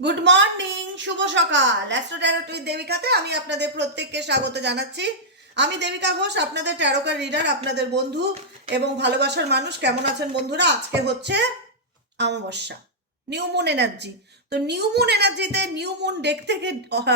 Good morning, শুভ সকাল। Astro taro with দেবিকাতে আমি আপনাদের প্রত্যেককে স্বাগত জানাচ্ছি। আমি দেবিকা ঘোষ, আপনাদের ট্যারোকার রিডার, আপনাদের বন্ধু এবং ভালোবাসার মানুষ। কেমন আছেন বন্ধুরা? আজকে হচ্ছে অমাবস্যা, নিউ মুন এনার্জি। তো নিউ মুন এনার্জিতে নিউ মুন ডেক থেকে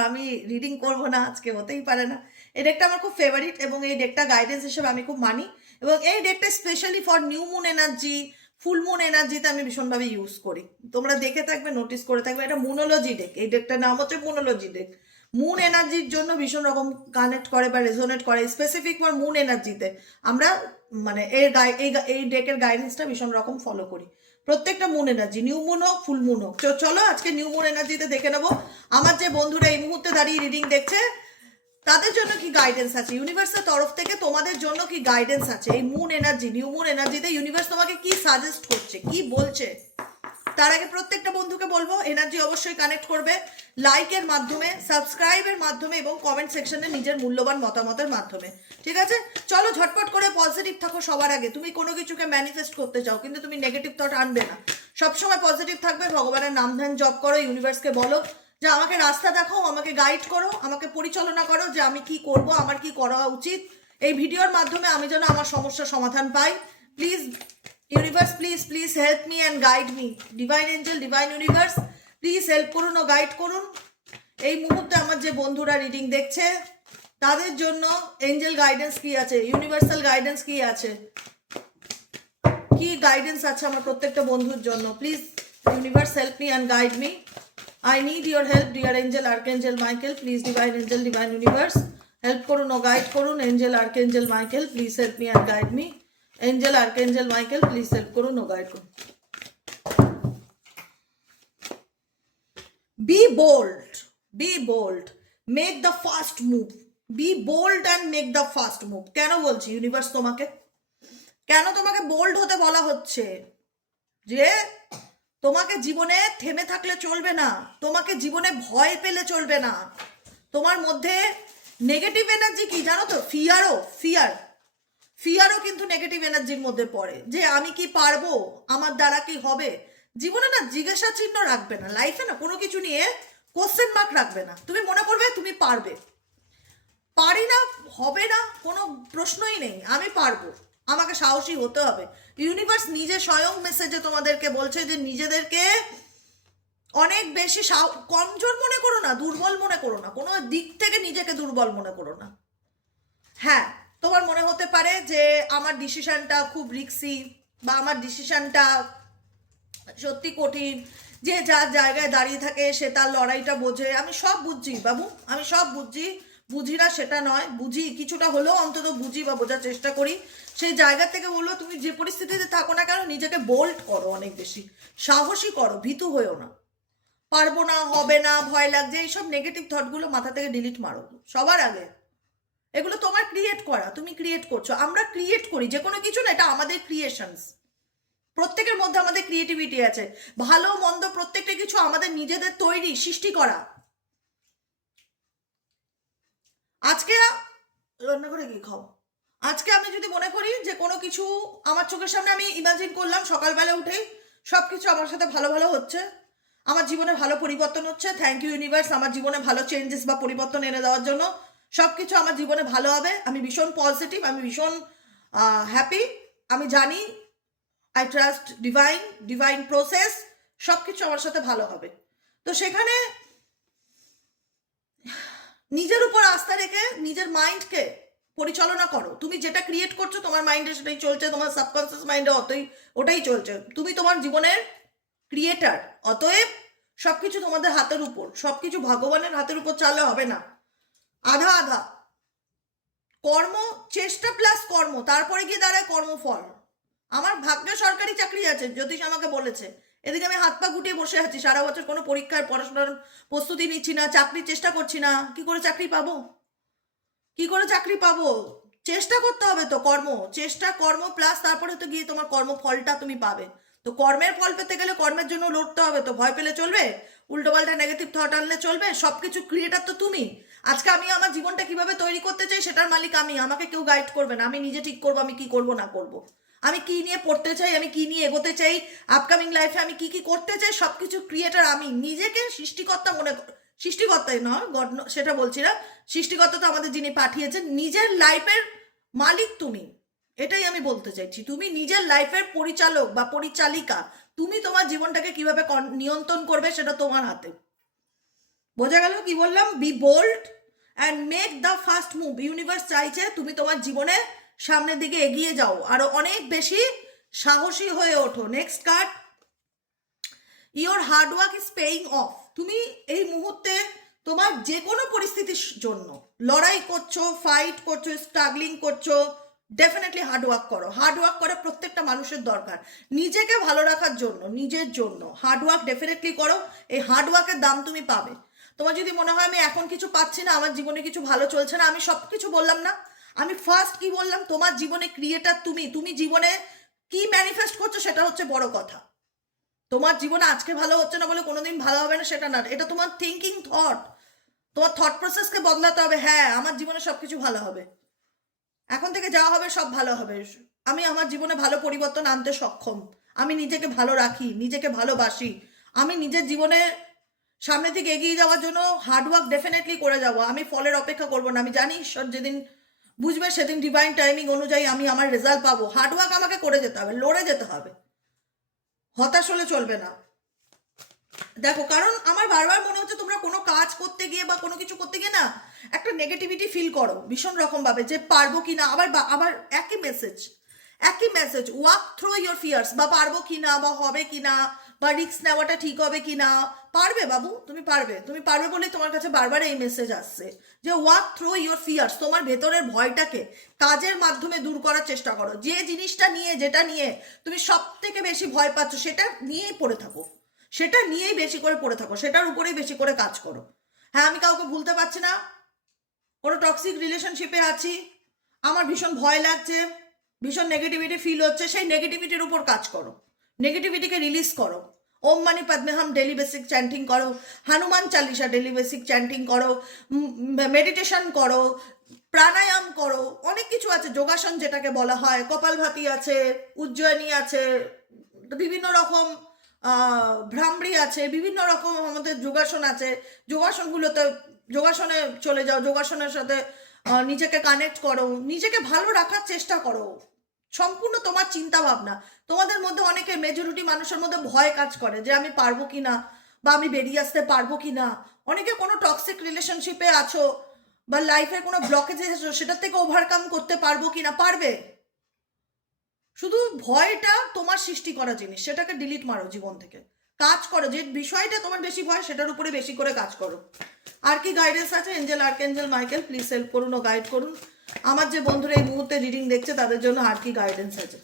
আমি রিডিং করব না, আজকে হতেই পারে না। এই ডেকটা আমার খুব ফেভারিট এবং এই ডেকটা গাইডেন্স হিসেবে আমি খুব মানি, এবং এই ডেকটা specially for new moon energy, full moon এনার্জিতে আমি ভীষণভাবে ইউজ করি। তোমরা দেখে থাকবে, নোটিস করে থাকবে, এটা মুনোলজি ডেক। এই ডেকটার নাম হচ্ছে মুনোলজি ডেক। মুন এনার্জির জন্য ভীষণ রকম কানেক্ট করে বা রেজোনেট করে, স্পেসিফিক ফর মুন এনার্জিতে আমরা মানে এই ডেকের গাইডেন্সটা ভীষণ রকম ফলো করি। প্রত্যেকটা মুন এনার্জি, নিউ মুন হোক ফুল মুন হোক। চলো আজকে নিউ মুন এনার্জিতে দেখে নেবো আমার যে বন্ধুরা এই মুহূর্তে দাঁড়িয়ে রিডিং দেখছে তাদের জন্য কি গাইডেন্স আছে, ইউনিভার্সের তরফ থেকে তোমাদের জন্য কি গাইডেন্স আছে। এই মুন এনার্জি, নিউ মুন এনার্জিতে ইউনিভার্স তোমাকে কি সাজেস্ট করছে, কি বলছে। তার আগে প্রত্যেকটা বন্ধুকে বলবো এনার্জি অবশ্যই কানেক্ট করবে লাইকের মাধ্যমে, সাবস্ক্রাইবের মাধ্যমে এবং কমেন্ট সেকশনে নিজের মূল্যবান মতামতের মাধ্যমে। ঠিক আছে, চলো ঝটপট করে পজিটিভ থাকো। সবার আগে তুমি কোনো কিছুকে ম্যানিফেস্ট করতে চাও, কিন্তু তুমি নেগেটিভ থট আনবে না, সবসময় পজিটিভ থাকবে। ভগবানের নাম ধ্যান জপ করো, ইউনিভার্সকে বলো যে আমাকে রাস্তা দেখাও, আমাকে গাইড করো, আমাকে পরিচালনা করো, যে আমি কি করব, আমার কি করা উচিত। এই ভিডিওর মাধ্যমে আমি যেন আমার সমস্যার সমাধান পাই। Please universe, please please help me and guide me. Divine angel, divine universe, please help করুন ও গাইড করুন। এই মুহূর্তে আমার যে বন্ধুরা রিডিং দেখছে তাদের জন্য এঞ্জেল গাইডেন্স কি আছে, ইউনিভার্সাল গাইডেন্স কি আছে, কি গাইডেন্স আছে আমার প্রত্যেকটা বন্ধুর জন্য। Please universe help me and guide me. I need your help dear angel archangel Michael. Please divine angel, divine universe help করুন ও গাইড করুন। Angel archangel Michael, please help me and guide me. Angel archangel Michael, please help করুন ও guide করুন। Be bold, be bold, make the first move. Be bold and make the first move. কেন বলছি universe তোমাকে, কেন তোমাকে bold হতে বলা হচ্ছে? যে তোমাকে জীবনে থেমে থাকলে চলবে না, তোমাকে জীবনে ভয় পেলে চলবে না। তোমার মধ্যে নেগেটিভ এনার্জি কি জানো তো? ফিয়ারও কিন্তু নেগেটিভ এনার্জির মধ্যে পড়ে, যে আমি কি পারবো, আমার দ্বারা কি হবে। জীবনে না জিজ্ঞাসা চিহ্ন রাখবে না, লাইফে না কোনো কিছু নিয়ে কোশ্চেন মার্ক রাখবে না। তুমি মনে করবে তুমি পারবে, পারি না, হবে না, কোনো প্রশ্নই নেই, আমি পারবো, আমাকে সাহসী হতে হবে। ইউনিভার্স নিজে স্বয়ং মেসেজে তোমাদেরকে বলছে যে নিজেদেরকে অনেক বেশি কমজোর মনে করো না, দুর্বল মনে করো না, কোনো দিক থেকে নিজেকে দুর্বল মনে করো না। হ্যাঁ, তোমার মনে হতে পারে যে আমার ডিসিশনটা খুব রিস্কি, বা আমার ডিসিশনটা সত্যি কঠিন, যে যার জায়গায় দাঁড়িয়ে থাকে সে তার লড়াইটা বোঝে। আমি সব বুঝছি বাবু, আমি সব বুঝছি, বুঝি না সেটা নয়, বুঝি, কিছুটা হলেও অন্তত বুঝি বা বোঝার চেষ্টা করি। সেই জায়গা থেকে বলবো তুমি যে পরিস্থিতিতে থাকো না কেন, নিজেকে বোল্ড করো, অনেক বেশি সাহসী করো, ভীতু হয়েও না। পারবো না, হবে না, ভয় লাগছে, এইসব নেগেটিভ থটগুলো মাথা থেকে ডিলিট মারো সবার আগে। এগুলো তোমার ক্রিয়েট করা, তুমি ক্রিয়েট করছো, আমরা ক্রিয়েট করি যে কোনো কিছু না, এটা আমাদের ক্রিয়েশনস। প্রত্যেকের মধ্যে আমাদের ক্রিয়েটিভিটি আছে, ভালো মন্দ প্রত্যেকটা কিছু আমাদের নিজেদের তৈরি, সৃষ্টি করা। আজকে রান্না করে কি খাও, আজকে আমি যদি মনে করি যে কোনো কিছু আমার চোখের সামনে আমি ইমাজিন করলাম, সকালবেলা উঠেই সব কিছু আমার সাথে ভালো ভালো হচ্ছে, আমার জীবনে ভালো পরিবর্তন হচ্ছে, থ্যাংক ইউ ইউনিভার্স আমার জীবনে ভালো চেঞ্জেস বা পরিবর্তন এনে দেওয়ার জন্য। সব কিছু আমার জীবনে ভালো হবে, আমি ভীষণ পজিটিভ, আমি ভীষণ হ্যাপি, আমি জানি, I trust divine, divine process, সব কিছু আমার সাথে ভালো হবে। তো সেখানে নিজের উপর আস্থা রেখে নিজের মাইন্ডকে পরিচালনা করো। তুমি যেটা ক্রিয়েট করছো তোমার মাইন্ডে সেটাই চলছে, তোমার সাবকনসিয়াস মাইন্ডে ওটাই চলছে। তুমি তোমার জীবনের ক্রিয়েটার, অতএব সবকিছু তোমাদের হাতের উপর, সবকিছু ভগবানের হাতের উপর চাললে হবে না। আধা আধা কর্ম, চেষ্টা প্লাস কর্ম, তারপরে গিয়ে দাঁড়ায় কর্মফল। আমার ভাগ্যে সরকারি চাকরি আছে, জ্যোতিষ আমাকে বলেছে, এদিকে আমি হাত পা গুটিয়ে বসে আছি, সারা বছর কোনো পরীক্ষার পড়াশোনার প্রস্তুতি নিচ্ছি না, চাকরির চেষ্টা করছি না, কি করে চাকরি পাবো, কি করে চাকরি পাবো? চেষ্টা করতে হবে তো, কর্ম, চেষ্টা কর্ম প্লাস তারপরে তো গিয়ে তোমার কর্মফলটা তুমি পাবে। তো কর্মের ফল পেতে গেলে কর্মের জন্য লড়তে হবে, তো ভয় পেলে চলবে, উল্টোপাল্টা নেগেটিভ থট আনলে চলবে? সবকিছু ক্রিয়েটার তো তুমি। আজকে আমি আমার জীবনটা কিভাবে তৈরি করতে চাই সেটার মালিক আমি, আমাকে কেউ গাইড করবে না, আমি নিজে ঠিক করবো আমি কি করবো না করবো। আমি কি নিয়ে পড়তে চাই, আমি কি নিয়ে এগোতে চাই, আপকামিং লাইফে আমি কি কি করতে চাই, সব কিছু ক্রিয়েটার আমি। নিজেকে সৃষ্টিকর্তা মনে সৃষ্টিকর্তাই নয়, গড সেটা বলছি না, সৃষ্টিকর্তা তো আমাদের যিনি পাঠিয়েছেন, নিজের লাইফের মালিক তুমি, এটাই আমি বলতে চাইছি। তুমি নিজের লাইফের পরিচালক বা পরিচালিকা। তুমি তোমার জীবনটাকে কিভাবে নিয়ন্ত্রণ করবে সেটা তোমার হাতে। বোঝা গেল কি বললাম? Be bold and make the first move. Universe চাইছে তুমি তোমার জীবনে সামনের দিকে এগিয়ে যাও, আরো অনেক বেশি সাহসী হয়ে ওঠো। Next card, your hard work is paying of. তুমি এই মুহূর্তে তোমার যে কোনো পরিস্থিতির জন্য লড়াই করছো, ফাইট করছো, স্ট্রাগলিং করছো, ডেফিনেটলি হার্ড ওয়ার্ক করো। হার্ড ওয়ার্ক করা প্রত্যেকটা মানুষের দরকার নিজেকে ভালো রাখার জন্য, নিজের জন্য হার্ড ওয়ার্ক ডেফিনেটলি করো। এই হার্ড ওয়ার্কের দাম তুমি পাবে। তোমার যদি মনে হয় আমি এখন কিছু পাচ্ছি না, আমার জীবনে কিছু ভালো চলছে না, আমি সব কিছু বললাম না। আমি ফার্স্ট কি বললাম, তোমার জীবনে ক্রিয়েটার তুমি। তুমি জীবনে কি ম্যানিফেস্ট করছো সেটা হচ্ছে বড় কথা। তোমার জীবনে আজকে ভালো হচ্ছে না বলে কোনোদিন ভালো হবে না সেটা না, এটা তোমার থিঙ্কিং থট। তোমার থট প্রসেসকে বদলাতে হবে। হ্যাঁ, আমার জীবনে সবকিছু ভালো হবে, এখন থেকে যা হবে সব ভালো হবে। আমি আমার জীবনে ভালো পরিবর্তন আনতে সক্ষম। আমি নিজেকে ভালো রাখি, নিজেকে ভালোবাসি। আমি নিজের জীবনে সামনের দিকে এগিয়ে যাওয়ার জন্য হার্ডওয়ার্ক ডেফিনেটলি করে যাব। আমি ফলের অপেক্ষা করব না। আমি জানি ঈশ্বর যেদিন বুঝবে সেদিন ডিভাইন টাইমিং অনুযায়ী আমি আমার রেজাল্ট পাবো। হার্ডওয়ার্ক আমাকে করে যেতে হবে, লড়ে যেতে হবে, হতাশ হলে চলবে না। দেখো, কারণ আমার বারবার মনে হচ্ছে তোমরা কোনো কাজ করতে গিয়ে বা কোনো কিছু করতে গিয়ে না একটা নেগেটিভিটি ফিল করো ভীষণ রকম ভাবে, যে পারবো কি না। আবার আবার একই message, walk through your fears, বা পারবো কি না, বা হবে কি না, বা রিস্ক নেওয়াটা ঠিক হবে কি না। পারবে বাবু, তুমি পারবে, তুমি পারবে বলে তোমার কাছে বারবার এই মেসেজ আসছে যে ওয়াক থ্রু ইয়োর ফিয়ার্স। তোমার ভেতরের ভয়টাকে কাজের মাধ্যমে দূর করার চেষ্টা করো। যে জিনিসটা নিয়ে, যেটা নিয়ে তুমি সব থেকে বেশি ভয় পাচ্ছ, সেটা নিয়েই পড়ে থাকো, সেটা নিয়েই বেশি করে পড়ে থাকো, সেটার উপরেই বেশি করে কাজ করো। হ্যাঁ, আমি কাউকে ভুলতে পারছি না, কোনো টক্সিক রিলেশনশিপে আছি, আমার ভীষণ ভয় লাগছে, ভীষণ নেগেটিভিটি ফিল হচ্ছে, সেই নেগেটিভিটির উপর কাজ করো, নেগেটিভিটিকে রিলিজ করো। ওম মানি পদ্মেহম ডেলি বেসিক চ্যান্টিং করো, Hanuman Chalisa daily basic chanting করো, মেডিটেশন করো, প্রাণায়াম করো, অনেক কিছু আছে, যোগাসন যেটাকে বলা হয়, কপালভাতি আছে, উজ্জয়িনী আছে, বিভিন্ন রকম ভ্রামরি আছে, বিভিন্ন রকম আমাদের যোগাসন আছে। যোগাসনগুলোতে, যোগাসনে চলে যাও, যোগাসনের সাথে নিজেকে কানেক্ট করো, নিজেকে ভালো রাখার চেষ্টা করো। সম্পূর্ণ তোমার চিন্তা ভাবনা। তোমাদের মধ্যে অনেকে, মেজরিটি মানুষের মধ্যে ভয় কাজ করে যে আমি পারবো কি না, বা আমি বেরিয়ে আসতে পারবো কি না। অনেকে কোনো টক্সিক রিলেশনশিপে আছো বা লাইফে কোনো ব্লকেজে আছো, সেটার থেকে ওভারকাম করতে পারবো কি না, পারবে। শুধু ভয়টা তোমার সৃষ্টি করা জিনিস, সেটাকে ডিলিট মারো জীবন থেকে। কাজ করো, যে বিষয়টা তোমার বেশি ভয় সেটার উপরে বেশি করে কাজ করো। আর কি গাইডেন্স আছে? Angel, archangel Michael please help করুন ও গাইড করুন আমার যে বন্ধুরা এই মুহূর্তে রিডিং দেখছে তাদের জন্য। আর কি গাইডেন্স আছে?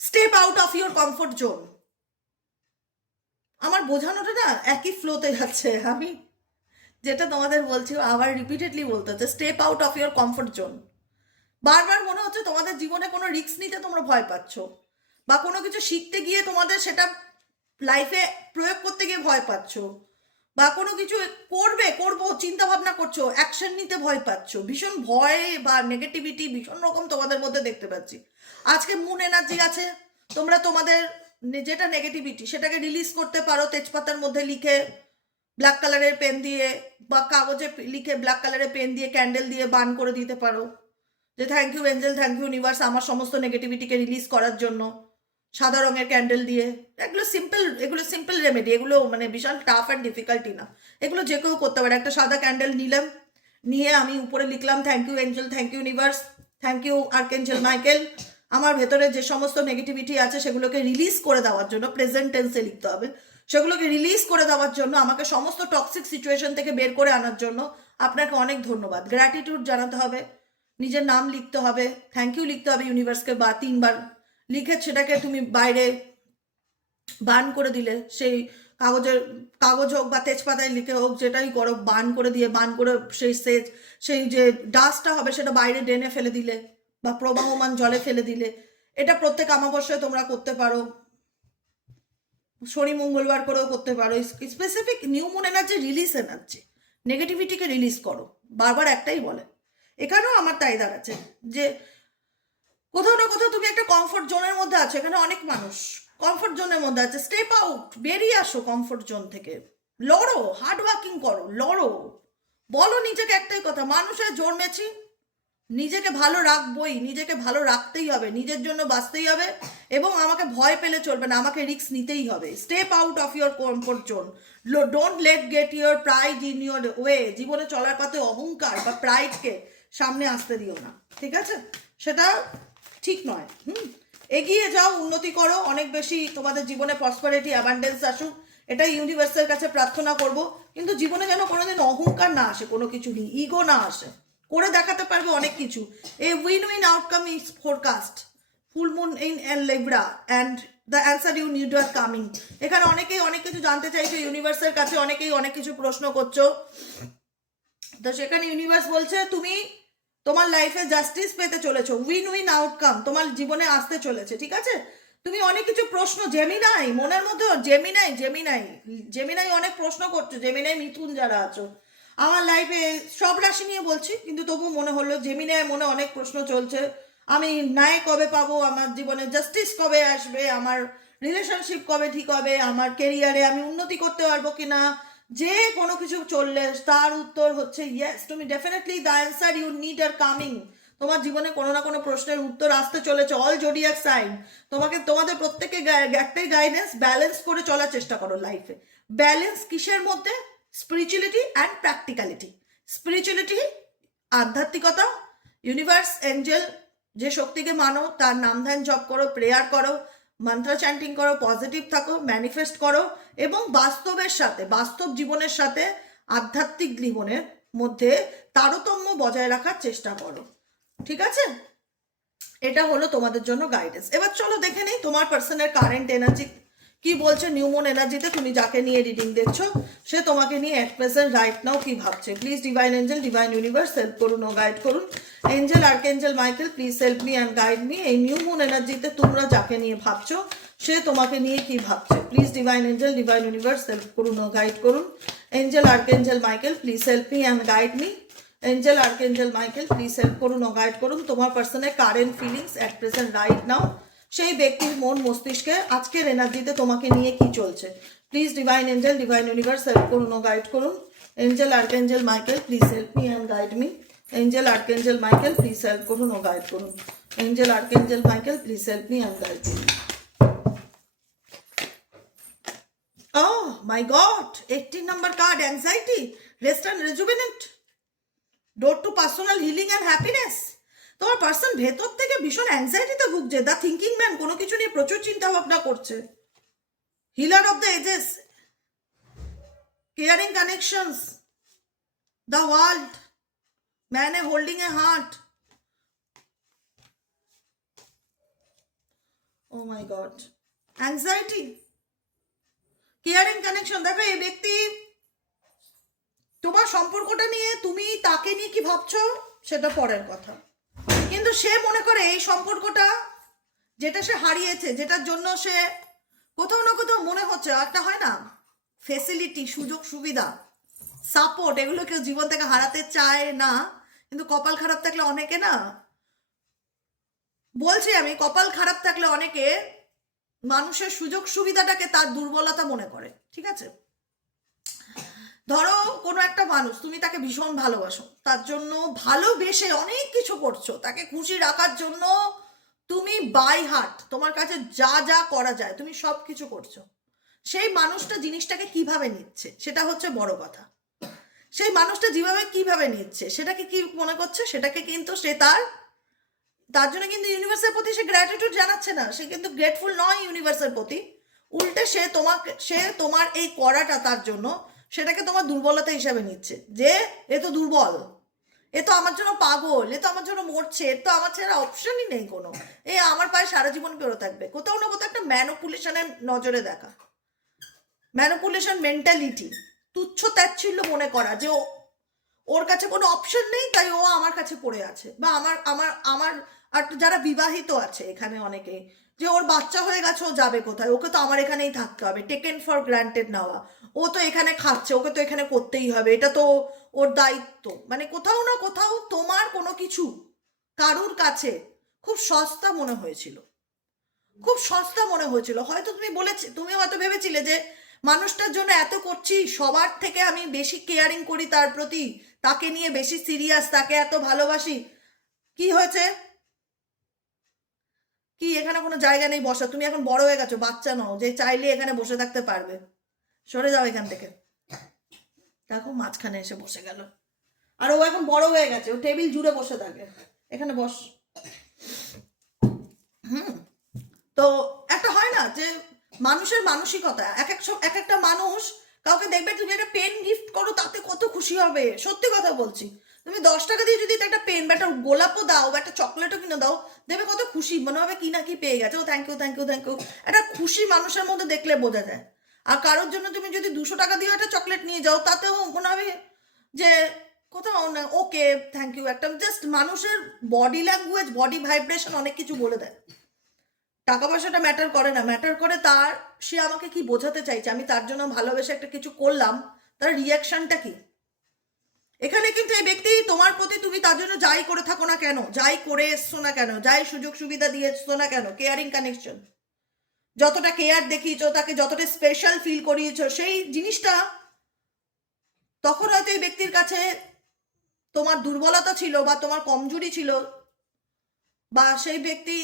Step out of your comfort zone. আমার বোঝানোটা না একই ফ্লোতে যাচ্ছে। আমি যেটা তোমাদের বলছি আবার রিপিটেডলি বলতে হচ্ছে, step out of your comfort zone. বারবার মনে হচ্ছে তোমাদের জীবনে কোনো রিস্ক নিতে তোমরা ভয় পাচ্ছ, বা কোনো কিছু শিখতে গিয়ে তোমাদের সেটা লাইফে প্রয়োগ করতে গিয়ে ভয় পাচ্ছ, বা কোনো কিছু করবো চিন্তা ভাবনা করছো, অ্যাকশন নিতে ভয় পাচ্ছ। ভীষণ ভয় বা নেগেটিভিটি ভীষণ রকম তোমাদের মধ্যে দেখতে পাচ্ছি। আজকে মুন এনার্জি আছে, তোমরা তোমাদের যেটা নেগেটিভিটি সেটাকে রিলিজ করতে পারো তেজপাতার মধ্যে লিখে, ব্ল্যাক কালারের পেন দিয়ে, বা কাগজে লিখে ব্ল্যাক কালারের পেন দিয়ে, ক্যান্ডেল দিয়ে বার্ন করে দিতে পারো যে thank you angel, thank you universe আমার সমস্ত নেগেটিভিটিকে রিলিজ করার জন্য। সাদা রঙের ক্যান্ডেল দিয়ে, এগুলো সিম্পল রেমেডি, এগুলো মানে বিশাল টাফ অ্যান্ড ডিফিকাল্টি না, এগুলো যে কেউ করতে পারে। একটা সাদা ক্যান্ডেল নিলাম, নিয়ে আমি উপরে লিখলাম thank you angel, thank you universe, thank you archangel Michael, আমার ভেতরে যে সমস্ত নেগেটিভিটি আছে সেগুলোকে রিলিজ করে দেওয়ার জন্য, প্রেজেন্ট টেন্সে লিখতে হবে, সেগুলোকে রিলিজ করে দেওয়ার জন্য, আমাকে সমস্ত টক্সিক সিচুয়েশন থেকে বের করে আনার জন্য আপনাকে অনেক ধন্যবাদ। গ্র্যাটিটিউড জানাতে হবে, নিজের নাম লিখতে হবে, থ্যাংক ইউ লিখতে হবে ইউনিভার্সকে, বা 3বার লিখে সেটাকে তুমি বাইরে বার্ন করে দিলে, সেই কাগজ হোক বা তেজপাতায় লিখে হোক, যেটাই করো বার্ন করে দিয়ে, বার্ন করে সেই যে ডাস্টটা হবে সেটা বাইরে ড্রেনে ফেলে দিলে, বা প্রবাহমান জলে ফেলে দিলে। এটা প্রত্যেক অমাবস্যায় তোমরা করতে পারো, শনি মঙ্গলবার করেও করতে পারো। Specific new moon energy, release energy, নেগেটিভিটিকে রিলিজ করো, বারবার একটাই বলে। এখানেও আমার তাই দাঁড়াচ্ছে যে কোথাও না কোথাও তুমি একটা কমফোর্ট জোনের মধ্যে আছো। এখানে অনেক মানুষ কমফোর্ট জোনের মধ্যে আছে। স্টেপ আউট, বেরিয়ে আসো কমফোর্ট জোন থেকে, লড়ো, হার্ড ওয়ার্কিং করো, লড়ো, বলো নিজেকে একটাই কথা, মানুষের জন্মেছি, নিজেকে ভালো রাখবোই, নিজেকে ভালো রাখতেই হবে, নিজের জন্য বাঁচতেই হবে, এবং আমাকে ভয় পেলে চলবে না, আমাকে রিস্ক নিতেই হবে। Step out of your comfort zone, don't let get your pride in your way. জীবনে চলার পথে অহংকার বা প্রাইডকে সামনে আসতে দিও না, ঠিক আছে? সেটা ঠিক নয়। এগিয়ে যাও, উন্নতি করো, অনেক বেশি তোমাদের জীবনে প্রসপারিটি, অ্যাবান্ডেন্স আসুক, এটাই ইউনিভার্সের কাছে প্রার্থনা করব। কিন্তু জীবনে যেন কোনোদিন অহংকার না আসে, কোনো কিছু নিয়ে ইগো না আসে। করে দেখাতে পারবে অনেক কিছু। A win win outcome is forecast, full moon in Libra and the answer you need are coming. এখানে অনেকেই অনেক কিছু জানতে চাইছো ইউনিভার্সের কাছে, অনেকেই অনেক কিছু প্রশ্ন করছো। তো সেখানে ইউনিভার্স বলছে তুমি তোমার লাইফে জাস্টিস পেতে চলেছো, উইন উইন আউটকাম তোমার জীবনে আসতে চলেছে, ঠিক আছে? তুমি অনেক কিছু প্রশ্ন, জেমিনাই মনের মধ্যে, জেমিনাই জেমিনাই জেমিনাই অনেক প্রশ্ন করছো, জেমিনাই মিথুন যারা আছো আমার লাইফে, সব রাশি নিয়ে বলছি, কিন্তু তবু মনে হলো জেমিনাই মনে অনেক প্রশ্ন চলছে। আমি ন্যায় কবে পাবো, আমার জীবনে জাস্টিস কবে আসবে, আমার রিলেশনশিপ কবে ঠিক হবে, আমার কেরিয়ারে আমি উন্নতি করতে পারবো কিনা, যে কোনো কিছু চললে তার উত্তর হচ্ছে ইয়েস। তুমি definitely the answer you need are coming. তোমার জীবনে কোনো না কোনো প্রশ্নের উত্তর আসতে চলেছে। অল জোডিয়াক সাইন তোমাকে, তোমাদের প্রত্যেকে একটাই গাইডেন্স, ব্যালেন্স করে চলার চেষ্টা করো লাইফে। ব্যালেন্স কিসের মধ্যে? Spirituality and practicality. স্পিরিচুয়ালিটি আধ্যাত্মিকতা, ইউনিভার্স, এঞ্জেল, যে শক্তিকে মানো, তার নাম ধ্যান জপ করো, প্রেয়ার করো, মন্ত্র চ্যান্টিং করো, পজিটিভ থাকো, ম্যানিফেস্ট করো, এবং বাস্তবের সাথে, বাস্তব জীবনের সাথে আধ্যাত্মিক জীবনের মধ্যে তারতম্য বজায় রাখার চেষ্টা করো, ঠিক আছে? এটা হলো তোমাদের জন্য গাইডেন্স। এবার চলো দেখে নেই তোমার পার্সনের কারেন্ট এনার্জি কি বলছে। নিউমুন এনার্জিতে তুমি যাকে নিয়ে রিডিং দেখছো সে তোমাকে নিয়ে এট প্রেজেন্ট রাইট নাও কি ভাবছে। Please divine angel, divine universe help করুন ও গাইড করুন। Angel, archangel Michael, please help me and guide me. এই নিউমুন এনার্জিতে তোমরা যাকে নিয়ে ভাবছো সে তোমাকে নিয়ে কি ভাবছে। Please divine angel, divine universe help করুন ও গাইড করুন। Angel, archangel Michael, please help me and guide me. Angel, archangel Michael, please help করুন ও গাইড করুন। তোমার পার্সনের current feelings at present right now, সেই ব্যক্তির মন মস্তিষ্কে আজকের এনার্জিতে তোমাকে নিয়ে কি চলছে। Please divine angel, divine universe help করুন ও গাইড করুন। Angel, archangel Michael, please help me and guide me. Angel, archangel Michael, please help করুন ও গাইড করুন। Angel, archangel Michael, please help me and guide me. Oh my God! 18 number card, anxiety, rest and rejuvenate. Door to personal healing and happiness. তোমার person ভেতর থেকে ভীষণ অ্যাংজাইটিতে ভুগছে। The thinking man কোনো কিছু নিয়ে প্রচুর চিন্তা ভাবনা করছে। Healer of the ages, caring connections, the world, man a holding a heart. Oh my God, anxiety, caring connection. দেখো এই ব্যক্তি তোমার সম্পর্কটা নিয়ে, তুমি তাকে নিয়ে কি ভাবছো সেটা পরের কথা, কিন্তু সে মনে করে এই সম্পর্কটা যেটা সে হারিয়েছে, যেটার জন্য সে কোথাও না কোথাও মনে হচ্ছে একটা হয় না ফেসিলিটি, সুযোগ সুবিধা, সাপোর্ট, এগুলো কেউ জীবন থেকে হারাতে চায় না, কিন্তু কপাল খারাপ থাকলে অনেকে না, বলছি আমি, কপাল খারাপ থাকলে অনেকে মানুষের সুযোগ সুবিধাটাকে তার দুর্বলতা মনে করে, ঠিক আছে? ধরো কোনো একটা মানুষ, তুমি তাকে ভীষণ ভালোবাসো, তার জন্য ভালোবেসে অনেক কিছু করছো, তাকে খুশি রাখার জন্য তুমি বাই হার্ট, তোমার কাছে যা যা করা যায় তুমি সব কিছু করছো। সেই মানুষটা জিনিসটাকে কিভাবে নিচ্ছে সেটা হচ্ছে বড় কথা। সেই মানুষটা যেভাবে কিভাবে নিচ্ছে সেটাকে কি মনে করছে, সেটাকে কিন্তু সে তার জন্য কিন্তু ইউনিভার্সের প্রতি সে গ্র্যাটিটিউড জানাচ্ছে না, সে কিন্তু গ্রেটফুল নয় ইউনিভার্সের প্রতি। উল্টে সে তোমার এই করাটা তার জন্য সেটাকে তোমার দুর্বলতা হিসাবে নিচ্ছে, যে এ তো দুর্বল, এ তো আমার জন্য পাগল, এ তো আমার জন্য মরছে, এর তো আমার ছাড়া অপশনই নেই কোনো, এ আমার পায়ে সারা জীবন পেরো থাকবে। কোথাও না কোথাও একটা ম্যানিপুলেশনের নজরে দেখা, ম্যানিপুলেশন মেন্টালিটি, তুচ্ছ তাচ্ছিল্য মনে করা যে ওর কাছে কোনো অপশন নেই তাই ও আমার কাছে পড়ে আছে। বা আমার আমার আমার আর যারা বিবাহিত আছে এখানে অনেকে, যে ওর বাচ্চা হয়ে গেছে, ও যাবে কোথায়, ওকে তো আমার এখানেই থাকতে হবে, টেকেন ফর গ্রান্টেড নেওয়া। ও তো এখানে খাচ্ছে, ওকে তো এখানে করতেই হবে, এটা তো ওর দায়িত্ব। মানে কোথাও না কোথাও তোমার কোনো কিছু কারুর কাছে খুব সস্তা মনে হয়েছিল, খুব সস্তা মনে হয়েছিল। হয়তো তুমি হয়তো ভেবেছিলে যে মানুষটার জন্য এত করছি, সবার থেকে আমি বেশি কেয়ারিং করি তার প্রতি, তাকে নিয়ে বেশি সিরিয়াস, তাকে এত ভালোবাসি। কি হয়েছে? কি এখানে কোনো জায়গা নেই বসা? তুমি এখন বড় হয়ে গেছো, বাচ্চা নও যে চাইলে এখানে বসে থাকতে পারবে। সরে যাও এখান থেকে। দেখো মাঝখানে এসে বসে গেল। আর ও এখন বড় হয়ে গেছে, ও টেবিল জুড়ে বসে থাকে। এখানে বস। তো একটা হয় না যে মানুষের মানসিকতা, এক একটা মানুষ, কাউকে দেখবে তুমি একটা পেন গিফট করো, তাতে কত খুশি হবে। সত্যি কথা বলছি, তুমি 10 টাকা দিয়ে যদি একটা পেন বা একটা গোলাপও দাও বা একটা চকলেটও কিনে দাও, দেখবে কত খুশি, মনে হবে কি না কি পেয়ে গেছে। Oh thank you thank you thank you, একটা খুশি মানুষের মধ্যে দেখলে বোঝা যায়। আর কারোর জন্য তুমি যদি 200 টাকা দিয়ে একটা চকলেট নিয়ে যাও, তাতেও মনে হবে যে কোথাও না, ওকে থ্যাংক ইউ। একটা জাস্ট মানুষের বডি ল্যাঙ্গুয়েজ, বডি ভাইব্রেশন অনেক কিছু বলে দেয়। টাকা পয়সাটা ম্যাটার করে না, ম্যাটার করে তার, সে আমাকে কি বোঝাতে চাইছে, আমি তার জন্য ভালোবেসে একটা কিছু করলাম, তার রিয়াকশনটা কি। এখানে কিন্তু এই ব্যক্তি তোমার প্রতি, তুমি তার জন্য যাই করে থাকো না কেন, যাই করে এসছো না কেন, যাই সুযোগ সুবিধা দিয়ে এসছো না কেন, কেয়ারিং কানেকশন, যতটা কেয়ার দেখিয়েছো, তাকে যতটা স্পেশাল ফিল করিয়েছো, সেই জিনিসটা তখন হয়তো এই ব্যক্তির কাছে তোমার দুর্বলতা ছিল বা তোমার কমজোরি ছিল, বা সেই ব্যক্তি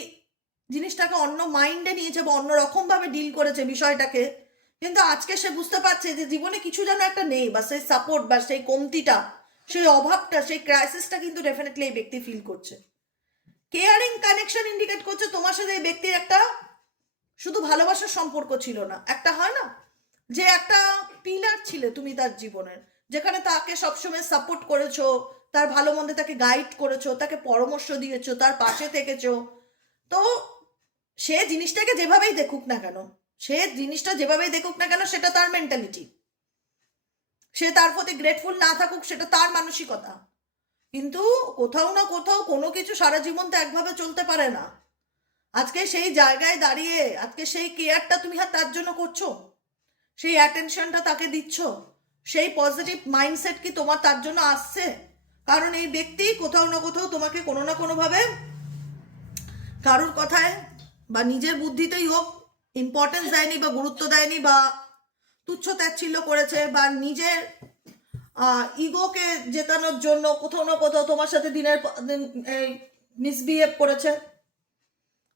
জিনিসটাকে অন্য মাইন্ডে নিয়েছে বা অন্য রকমভাবে ডিল করেছে বিষয়টাকে। কিন্তু আজকে সে বুঝতে পারছে যে জীবনে কিছু যেন একটা নেই, বা সেই সাপোর্ট বা সেই কমতিটা, সেই অভাবটা, সেই ক্রাইসিসটা কিন্তু ডেফিনেটলি এই ব্যক্তি ফিল করছে। কেয়ারিং কানেকশন ইন্ডিকেট করছে তোমার সাথে এই ব্যক্তির একটা শুধু ভালোবাসার সম্পর্ক ছিল না, একটা হয় না যে একটা পিলার ছিলে তুমি তার জীবনের, যেখানে তাকে সবসময় সাপোর্ট করেছো, তার ভালো মন্দে তাকে গাইড করেছো, তাকে পরামর্শ দিয়েছো, তার পাশে থেকেছো। তো সে জিনিসটাকে যেভাবেই দেখুক না কেন, সে জিনিসটা যেভাবেই দেখুক না কেন, সেটা তার মেন্টালিটি। সে তার প্রতি গ্রেটফুল না থাকুক, সেটা তার মানসিকতা। কিন্তু কোথাও না কোথাও কোনো কিছু সারা জীবন তো একভাবে চলতে পারে না। আজকে সেই জায়গায় দাঁড়িয়ে, আজকে সেই কেয়ারটা তুমি তার জন্য করছো, সেই অ্যাটেনশনটা তাকে দিচ্ছ, সেই পজিটিভ মাইন্ডসেট কি তোমার তার জন্য আসছে? কারণ এই ব্যক্তি কোথাও না কোথাও তোমাকে কোনো না কোনোভাবে কারোর কথায় বা নিজের বুদ্ধিতেই হোক ইম্পর্টেন্স দেয়নি, বা গুরুত্ব দেয়নি, বা তুচ্ছ তাচ্ছিল্য করেছে, বা নিজের ইগোকে জেতানোর জন্য কোথাও না কোথাও তোমার সাথে দিনের দিন মিসবিহেভ করেছে।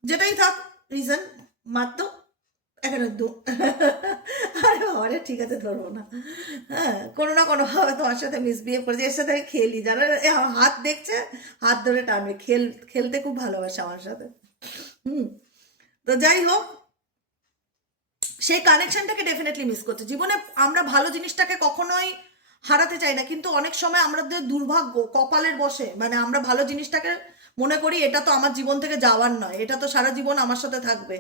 যেটাই থাক রিজন, মাত্র এখানে আরে ঠিক আছে, ধরবো না। হ্যাঁ, কোনো না কোনোভাবে তোমার সাথে মিসবিহেভ করেছে। এর সাথে আমি খেলি, জানো, আমার হাত দেখছে, হাত ধরে টানবে, খেলতে খুব ভালোবাসে আমার সাথে। তো যাই হোক, সেই কানেকশনটাকে ডেফিনেটলি মিস করছে। জীবনে আমরা ভালো জিনিসটাকে কখনোই হারাতে চাই না, কিন্তু অনেক সময় আমাদের দুর্ভাগ্য কপালের বসে, মানে আমরা ভালো জিনিসটাকে মনে করি এটা তো আমার জীবন থেকে যাওয়ার নয়, এটা তো সারা জীবন আমার সাথে থাকবে।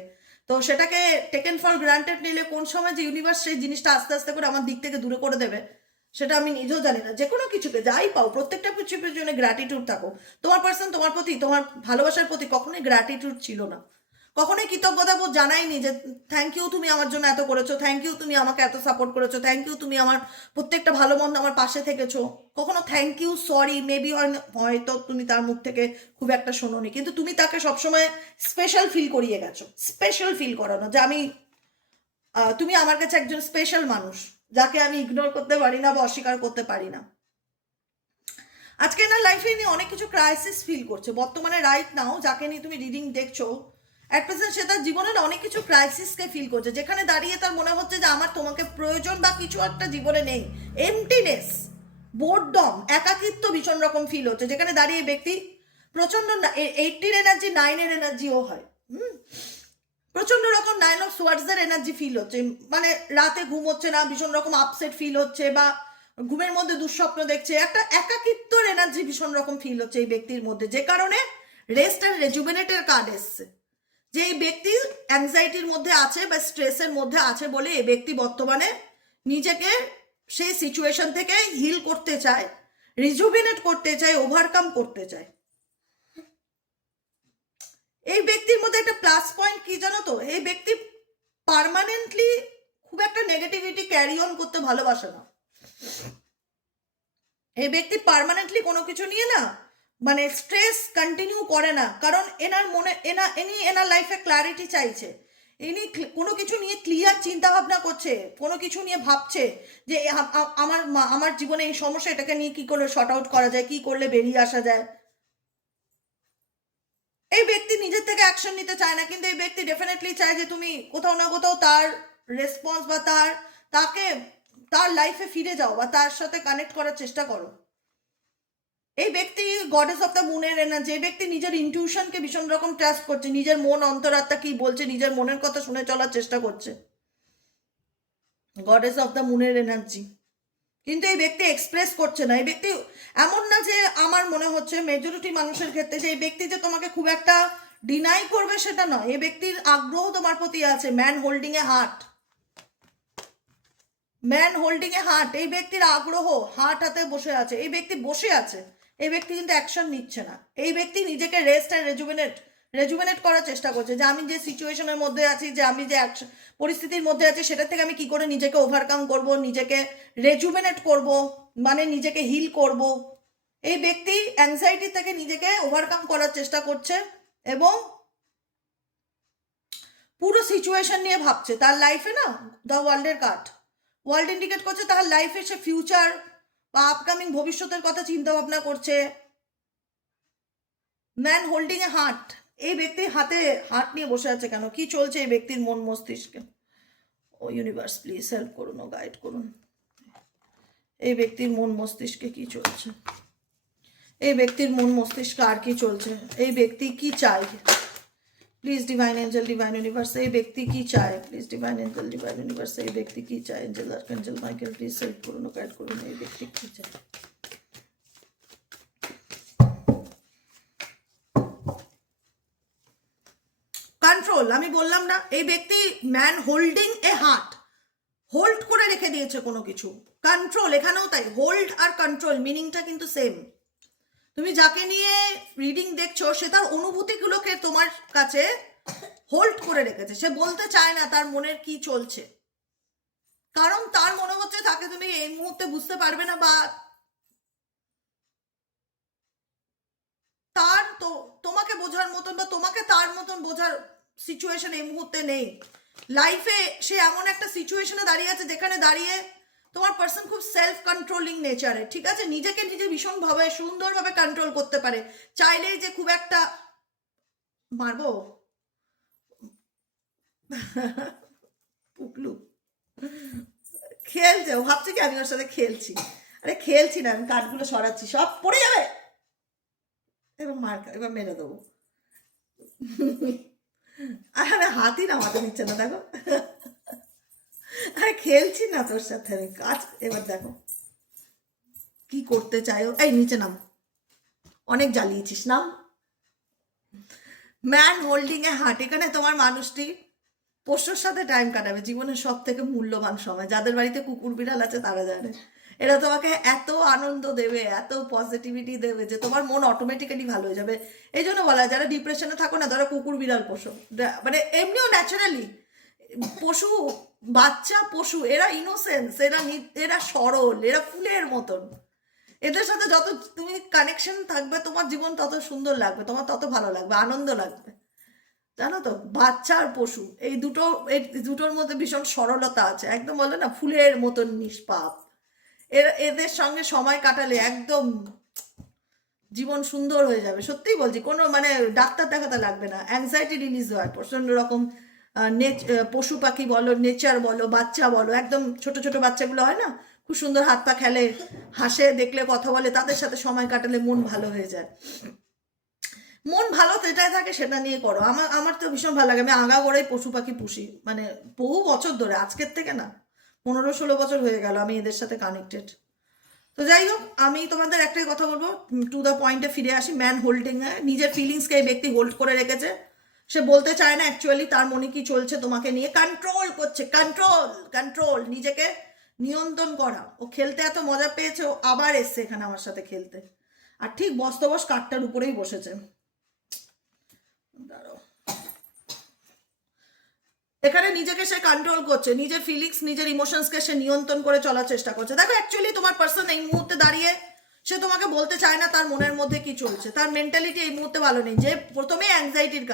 তো সেটাকে টেকেন ফর গ্রান্টেড নিলে কোন সময় যে ইউনিভার্স সেই জিনিসটা আস্তে আস্তে করে আমার দিক থেকে দূরে করে দেবে, সেটা আমি নিজেও জানি না। যে কোনো কিছুকে যাই পাও, প্রত্যেকটা কিছুর জন্য গ্র্যাটিটিউড থাকো। তোমার পার্সন তোমার প্রতি, তোমার ভালোবাসার প্রতি কখনোই গ্র্যাটিটিউড ছিল না, কখনোই কৃতজ্ঞতা বোধ জানাইনি যে থ্যাংক ইউ তুমি আমার জন্য এত করেছো, থ্যাংক ইউ তুমি আমাকে এত সাপোর্ট করেছো, থ্যাংক ইউ তুমি আমার প্রত্যেকটা ভালো মন্দ আমার পাশে থেকেছো। কখনো থ্যাংক ইউ, সরি মেবি হয়তো তুমি তার মুখ থেকে খুব একটা শোনোনি, কিন্তু তুমি তাকে সবসময় স্পেশাল ফিল করিয়ে গেছো, স্পেশাল ফিল করানো যে আমি, তুমি আমার কাছে একজন স্পেশাল মানুষ, যাকে আমি ইগনোর করতে পারি না বা অস্বীকার করতে পারি না। আজকে না লাইফে নিয়ে অনেক কিছু ক্রাইসিস ফিল করছে বর্তমানে, রাইট নাও যাকে নিয়ে তুমি রিডিং দেখছো, অ্যাট প্রেজেন্ট সে তার জীবনের অনেক কিছু ক্রাইসিসকে ফিল করছে, যেখানে দাঁড়িয়ে তার মনে হচ্ছে যে আমার তোমাকে প্রয়োজন বা কিছু একটা জীবনে নেই। এমটিনেস, বোরডম, একাকিত্ব ভীষণ রকম ফিল হচ্ছে, যেখানে দাঁড়িয়ে ব্যক্তি প্রচন্ড 80-র এনার্জি 9-এর এনার্জিও হয়। প্রচন্ড রকম 9 অফ সোয়ার্ডসের এনার্জি ফিল হচ্ছে, মানে রাতে ঘুম হচ্ছে না, ভীষণ রকম আপসেট ফিল হচ্ছে, বা ঘুমের মধ্যে দুঃস্বপ্ন দেখছে, একটা একাকিত্বর এনার্জি ভীষণ রকম ফিল হচ্ছে এই ব্যক্তির মধ্যে, যে কারণে রেস্ট অ্যান্ড রেজুভেনেটের কার্ড এসছে। যে এই ব্যক্তি অ্যাংজাইটির মধ্যে আছে বা স্ট্রেসের মধ্যে আছে বলে এই ব্যক্তি বর্তমানে নিজেকে সেই সিচুয়েশন থেকে হিল করতে চায়, রিজুভিনেট করতে চায়, ওভারকাম করতে চায়। এই ব্যক্তির মধ্যে একটা প্লাস পয়েন্ট কি জানো তো, এই ব্যক্তি পার্মানেন্টলি খুব একটা নেগেটিভিটি ক্যারি অন করতে ভালোবাসে না। এই ব্যক্তি পার্মানেন্টলি কোনো কিছু নিয়ে না মানে স্ট্রেস কন্টিনিউ করে না, কারণ এনার মনে ইনি এনার লাইফে ক্ল্যারিটি চাইছে। ইনি কোনো কিছু নিয়ে ক্লিয়ার চিন্তা ভাবনা করছে, কোনো কিছু নিয়ে ভাবছে যে আমার জীবনে এই সমস্যা, এটাকে নিয়ে কি করে শর্ট আউট করা যায়, কি করলে বেরিয়ে আসা যায়। এই ব্যক্তি নিজের থেকে অ্যাকশন নিতে চায় না, কিন্তু এই ব্যক্তি ডেফিনেটলি চায় যে তুমি কোথাও না কোথাও তার রেসপন্স বা তার লাইফে ফিরে যাও বা তার সাথে কানেক্ট করার চেষ্টা করো। এই ব্যক্তি গডেস অফ দ্য মুনের এনার্জি, যে ব্যক্তি নিজের ইনটিউশনকে ভীষণ রকম ট্রাস্ট করছে, নিজের মন অন্তরাত্মা কি বলছে নিজের মনের কথা শুনে চলার চেষ্টা করছে, গডেস অফ দ্য মুনের এনার্জি। কিন্তু এই ব্যক্তি এক্সপ্রেস করছে না। এই ব্যক্তি এমন না যে, আমার মনে হচ্ছে মেজরিটি মানুষের ক্ষেত্রে যে এই ব্যক্তি যে তোমাকে খুব একটা ডিনাই করবে সেটা নয়। এই ব্যক্তির আগ্রহ তোমার প্রতি আছে। Man holding a heart, man holding a heart, এই ব্যক্তির আগ্রহ হার্ট হাতে বসে আছে। এই ব্যক্তি বসে আছে, এই ব্যক্তি কিন্তু অ্যাকশন নিচ্ছে না। এই ব্যক্তি নিজেকে রেস্ট অ্যান্ড রেজুভেনেট করার চেষ্টা করছে, যে আমি যে সিচুয়েশনের মধ্যে আছি, যে আমি যে পরিস্থিতির মধ্যে আছি, সেটার থেকে আমি কি করে নিজেকে ওভারকাম করব, নিজেকে রেজুভেনেট করব, মানে নিজেকে হিল করব। এই ব্যক্তি অ্যাংজাইটি থেকে নিজেকে ওভারকাম করার চেষ্টা করছে এবং পুরো সিচুয়েশন নিয়ে ভাবছে। তার লাইফে না দ্য ওয়ার্ল্ডের কার্ড, ওয়ার্ল্ড ইন্ডিকেট করছে তার লাইফে সে ফিউচার বা আপকামিং ভবিষ্যতের কথা চিন্তা ভাবনা করছে। ম্যান হোল্ডিং এ হার্ট, এই ব্যক্তি হাতে হার্ট নিয়ে বসে আছে কেন, কি চলছে এই ব্যক্তির মন মস্তিষ্কে? ও ইউনিভার্স প্লিজ হেল্প করুন, ও গাইড করুন। এই ব্যক্তির মন মস্তিষ্কে কি চলছে? এই ব্যক্তির মন মস্তিষ্কে আর কি চলছে? এই ব্যক্তি কি চায়? Please divine angel, divine universe, এই ব্যক্তি কি চায়? Please divine angel, divine universe, এই ব্যক্তি কি চায়? Angel archangel Michael please help করুন, গাইড করুন। এই ব্যক্তি কি চায়? কন্ট্রোল, আমি বললাম না, এই ব্যক্তি man holding a heart, hold করে রেখে দিয়েছে কোনো কিছু। কন্ট্রোল, এখানেও তাই, হোল্ড আর কন্ট্রোল মিনিংটা কিন্তু সেম। তুমি যাকে নিয়ে রিডিং দেখছো সে তার অনুভূতিগুলোকে তোমার কাছে হোল্ড করে রেখেছে। সে বলতে চায় না তার মনের কি চলছে, কারণ তার মনে হচ্ছে তাকে তুমি এই মুহূর্তে বুঝতে পারবে না, বা তার তো তোমাকে বোঝার মতন বা তোমাকে তার মতন বোঝার সিচুয়েশন এই মুহূর্তে নেই। লাইফে সে এমন একটা সিচুয়েশনে দাঁড়িয়ে আছে যেখানে দাঁড়িয়ে তোমার পার্সন খুব সেলফ কন্ট্রোলিং নেচারে, ঠিক আছে, নিজেকে নিজে ভীষণভাবে সুন্দরভাবে কন্ট্রোল করতে পারে। চাইলেই যে খুব একটা মারবো পুকলু খেলছে, ও ভাবছে কি আমি ওর সাথে খেলছি। আরে খেলছি না, আমি কাঠগুলো সরাচ্ছি, সব পড়ে যাবে। এবার এবার মেরে দেবো। আরে হাতই নামাতে নিচ্ছে না, দেখো। আরে খেলছি না তোর সাথে আমি, কাজ। এবার দেখো কি করতে চাই। এই নিচে নাম, অনেক জ্বালিয়েছিস, নাম। ম্যান হোল্ডিং এ হার্ট, এখানে তোমার মানুষটি পোষ্যর সাথে টাইম কাটাবে, জীবনের সব থেকে মূল্যবান সময়। যাদের বাড়িতে কুকুর বিড়াল আছে তারা জানে, এরা তোমাকে এত আনন্দ দেবে, এত পজিটিভিটি দেবে যে তোমার মন অটোমেটিক্যালি ভালো হয়ে যাবে। এই জন্য বলা হয় যারা ডিপ্রেশনে থাকো না, তারা কুকুর বিড়াল পোষো। মানে এমনিও ন্যাচারালি পশু, বাচ্চা পশু, এরা ইনোসেন্স, এরা সরল, এরা ফুলের মতন। এদের সাথে যত তুমি কানেকশন থাকবে তোমার জীবন তত সুন্দর লাগবে, তোমার তত ভালো লাগবে, আনন্দ লাগবে। জানো তো, বাচ্চা আর পশু এই দুটোর মধ্যে ভীষণ সরলতা আছে, একদম বলে না ফুলের মতন নিষ্পাপ। এদের সঙ্গে সময় কাটালে একদম জীবন সুন্দর হয়ে যাবে। সত্যিই বলছি, কোনো মানে ডাক্তার দেখাতে লাগবে না, অ্যাংজাইটি রিলিজ হয় প্রচণ্ড রকম। পশু পাখি বলো, নেচার বলো, বাচ্চা বলো, একদম ছোট ছোট বাচ্চাগুলো হয় না, খুব সুন্দর হাত পা খেলে, হাসে, দেখলে কথা বলে, তাদের সাথে সময় কাটালে মন ভালো হয়ে যায়। মন ভালো যেটাই থাকে সেটা নিয়ে করো। আমার তো ভীষণ ভালো লাগে, আমি আগাগোড়াই পশু পাখি পুষি, মানে বহু বছর ধরে, আজকের থেকে না 15-16 বছর হয়ে গেল আমি এদের সাথে কানেক্টেড। তো যাই হোক, আমি তোমাদের একটাই কথা বলবো, টু দ্য পয়েন্টে ফিরে আসি। ম্যান হোল্ডিং, নিজের ফিলিংসকে এই ব্যক্তি হোল্ড করে রেখেছে। সে বলতে চায় না অ্যাকচুয়ালি তার মনে কি চলছে, তোমাকে নিয়ে কন্ট্রোল করছে। কন্ট্রোল, নিজেকে নিয়ন্ত্রণ করা। ও খেলতে এত মজা পেয়েছে, ও আবার এসছে এখানে আমার সাথে খেলতে, আর ঠিক বস্তবস কাঠটার উপরেই বসেছে। দাঁড়াও, এখানে নিজেকে সে কন্ট্রোল করছে, নিজের ফিলিংস নিজের ইমোশনসকে সে নিয়ন্ত্রণ করে চলার চেষ্টা করছে। দেখো অ্যাকচুয়ালি তোমার পার্সন এই মুহূর্তে দাঁড়িয়ে সে তোমাকে বলতে চায় না তার মনের মধ্যে কি চলছে, তার মেন্টালিটি এই মুহূর্তে ভালো নেই। যে প্রথমেই অ্যাংজাইটির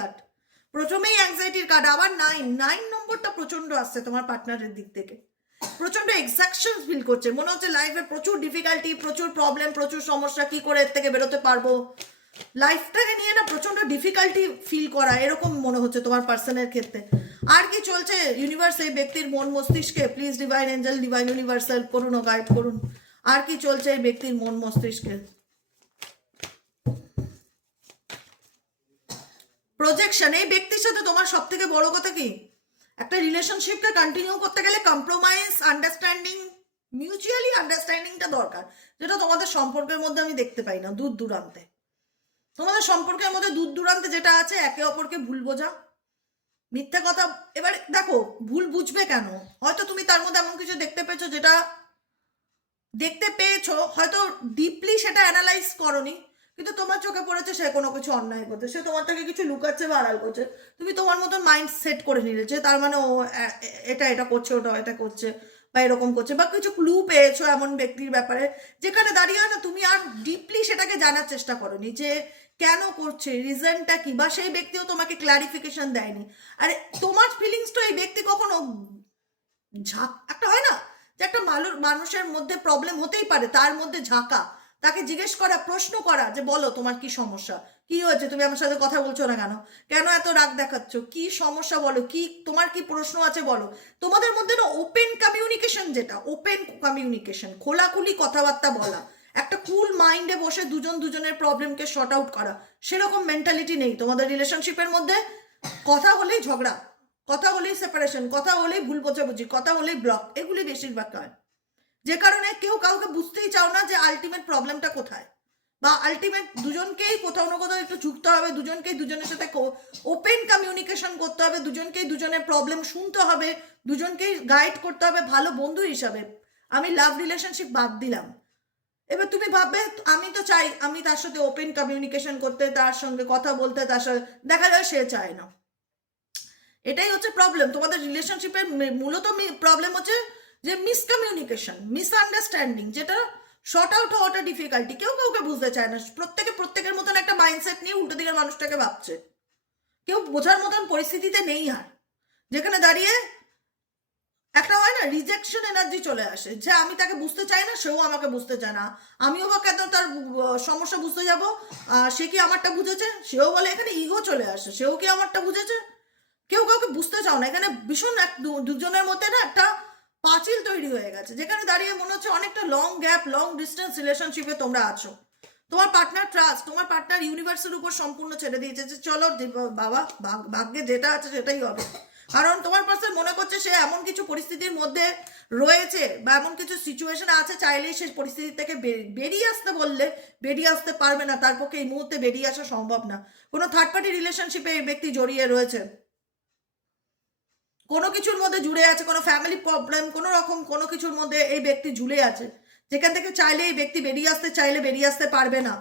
কার্ড, আবার 9 নম্বরটা প্রচন্ড আসছে তোমার পার্টনারের দিক থেকে, প্রচন্ড এক্সাকশন ফিল করছে, মনে হচ্ছে লাইফে প্রচুর ডিফিকাল্টি, প্রচুর প্রবলেম, প্রচুর সমস্যা, কি করে এর থেকে বেরোতে পারবো, লাইফটাকে নিয়ে না প্রচন্ড ডিফিকাল্টি ফিল করা, এরকম মনে হচ্ছে তোমার পার্সনের ক্ষেত্রে। আর কি চলছে ইউনিভার্স এই ব্যক্তির মন মস্তিষ্কে? Please divine angel, divine universal করুন ও গাইড করুন। আর কি চলছে এই ব্যক্তির মন মস্তিষ্কে? প্রজেকশন। এই ব্যক্তির সাথে তোমার সব থেকে বড় কথা কি, একটা রিলেশনশিপকে কন্টিনিউ করতে গেলে কম্প্রোমাইজ, আন্ডারস্ট্যান্ডিং, মিউচুয়ালি আন্ডারস্ট্যান্ডিংটা দরকার, যেটা তোমাদের সম্পর্কের মধ্যে আমি দেখতে পাই না দূর দূরান্তে। তোমাদের সম্পর্কের মধ্যে দূর দূরান্তে যেটা আছে, একে অপরকে ভুল বোঝা, মিথ্যা কথা। এবার দেখো ভুল বুঝবে কেন? হয়তো তুমি তার মধ্যে এমন কিছু দেখতে পেয়েছো, হয়তো ডিপলি সেটা অ্যানালাইজ করনি, কিন্তু তোমার চোখে পড়েছে সে কোনো কিছু অন্যায় করছে, সে তোমার থেকে কিছু লুকাচ্ছে বা আড়াল করছে। তুমি তোমার মতন মাইন্ড সেট করে নিলে যে তার মানে ও এটা করছে, ওটা এটা করছে, বা এরকম করছে, বা কিছু ক্লু পেয়েছো এমন ব্যক্তির ব্যাপারে, যেখানে দাঁড়িয়ে না তুমি আর ডিপলি সেটাকে জানার চেষ্টা করোনি যে কেন করছে, রিজনটা কি, বা সেই ব্যক্তিও তোমাকে ক্লারিফিকেশন দেয়নি। আরে তোমার ফিলিংসটা এই ব্যক্তি কখনো একটা হয় না যে একটা মানুষের মধ্যে প্রবলেম হতেই পারে, তার মধ্যে ঝাঁকা, তাকে জিজ্ঞেস করা, প্রশ্ন করা যে বলো তোমার কি সমস্যা, কি হয়েছে, তুমি আমার সাথে কথা বলছো না কেন, কেন এত রাগ দেখাচ্ছ, কি সমস্যা বলো, কি তোমার কি প্রশ্ন আছে বলো। তোমাদের মধ্যে না ওপেন কমিউনিকেশন, যেটা ওপেন কমিউনিকেশন, খোলাখুলি কথাবার্তা বলা, একটা কুল মাইন্ডে বসে দুজন দুজনের প্রবলেমকে শর্ট আউট করা, সেরকম মেন্টালিটি নেই তোমাদের রিলেশনশিপের মধ্যে। কথা হলেই ঝগড়া, কথা হলেই সেপারেশন, কথা হলেই ভুল বোঝাবুঝি, কথা হলেই ব্লক, এগুলি বেশিরভাগ হয়। যে কারণে কেউ কাউকে বুঝতেই চাও না যে আলটিমেট প্রবলেমটা কোথায়, বা আলটিমেট দুজনকেই কোথাও না কোথাও একটু ঝুঁকতে হবে, দুজনকেই দুজনের সাথে ওপেন কমিউনিকেশন করতে হবে, দুজনকেই দুজনের প্রবলেম শুনতে হবে, দুজনকেই গাইড করতে হবে ভালো বন্ধু হিসাবে। আমি লাভ রিলেশনশিপ বাদ দিলাম, এবার তুমি ভাববে আমি তো চাই আমি তার সাথে ওপেন কমিউনিকেশন করতে, তার সঙ্গে কথা বলতে, তার সাথে দেখা যায় সে চায় না। এটাই হচ্ছে প্রবলেম তোমাদের রিলেশনশিপের মূলত প্রবলেম হচ্ছে যে মিসকমিউনিকেশন, মিসআন্ডারস্ট্যান্ডিং, যেটা শর্ট আউট হওয়াটা ডিফিকাল্টি। কেউ কাউকে বুঝতে চায় না, প্রত্যেকের মতন একটা মাইন্ডসেট নিয়ে উল্টো দিকের মানুষটাকে ভাবছে, কেউ বোঝার মতন পরিস্থিতিতে নেই। আর যেখানে দাঁড়িয়ে একটা হয় না রিজেকশন এনার্জি চলে আসে, যে আমি তাকে বুঝতে চাই না, সেও আমাকে বুঝতে চায় না, আমিও বা কেন তার সমস্যা বুঝতে যাব, সে কি আমারটা বুঝেছে, সেও বলে, এখানে ইগো চলে আসে, সেও কি আমারটা বুঝেছে, কেউ কাউকে বুঝতে চাও না। এখানে ভীষণ দুজনের মধ্যে না একটা পাঁচিল তৈরি হয়ে গেছে, যেখানে দাঁড়িয়ে মনে হচ্ছে অনেকটা লং গ্যাপ, লং ডিস্টেন্স রিলেশনশিপে তোমরা আছো। তোমার পার্টনার ট্রাস্ট, তোমার পার্টনার ইউনিভার্সের উপর সম্পূর্ণ ছেড়ে দিয়েছে যে চলো বাবা ভাগ্যে যেটা আছে সেটাই হবে। কারণ তোমার পার্সন মনে করছে সে এমন কিছু পরিস্থিতির মধ্যে রয়েছে, বা এমন কিছু সিচুয়েশন আছে, চাইলেই সেই পরিস্থিতি থেকে বেরিয়ে আসতে বললে বেরিয়ে আসতে পারবে না, তার পক্ষে এই মুহূর্তে বেরিয়ে আসা সম্ভব না। কোনো থার্ড পার্টি রিলেশনশিপে এই ব্যক্তি জড়িয়ে রয়েছে, কোনো কিছুর মধ্যে জুড়ে আছে, কোনো ফ্যামিলি প্রবলেম, কোনো রকম কোনো কিছুর মধ্যে এই ব্যক্তি ঝুলে আছে, যেখান থেকে চাইলে এই ব্যক্তি বেরিয়ে আসতে চাইলে বেরিয়ে আসতে পারবে না।